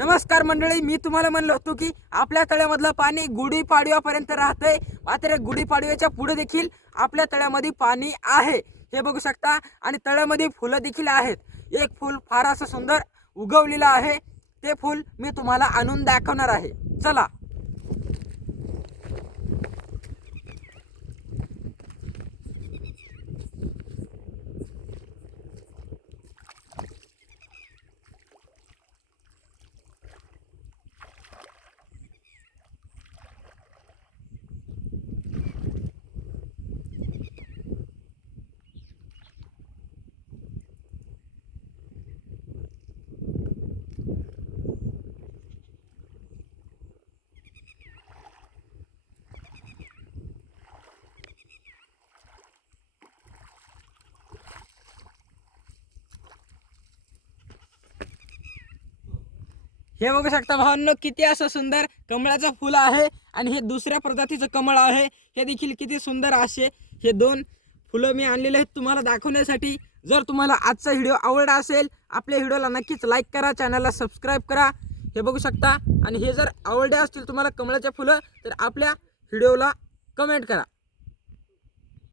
नमस्कार मंडळी, मी तुम्हाला म्हणलो होतो की आपल्या तळ्यामधलं पाणी गुढीपाडव्यापर्यंत राहतंय, मात्र गुढीपाडव्याच्या पुढे देखील आपल्या तळ्यामध्ये पाणी आहे, हे बघू शकता। आणि तळ्यामध्ये फुलं देखील आहेत। एक फूल फार असं सुंदर उगवलेलं आहे, ते फूल मी तुम्हाला आणून दाखवणार आहे, चला। हे बघू शकता भावांनो, किती असं सुंदर कमळाचं फुल आहे। आणि हे दुसऱ्या प्रजातीचं कमळ आहे, हे देखील किती सुंदर असे हे दोन फुलं मी आणलेले आहेत तुम्हाला दाखवण्यासाठी। जर तुम्हाला आजचा व्हिडिओ आवडला असेल, आपल्या व्हिडिओला नक्कीच लाईक करा, चॅनलला सबस्क्राईब करा, हे बघू शकता। आणि हे जर आवडले असतील तुम्हाला कमळाचे फुलं, तर आपल्या व्हिडिओला कमेंट करा।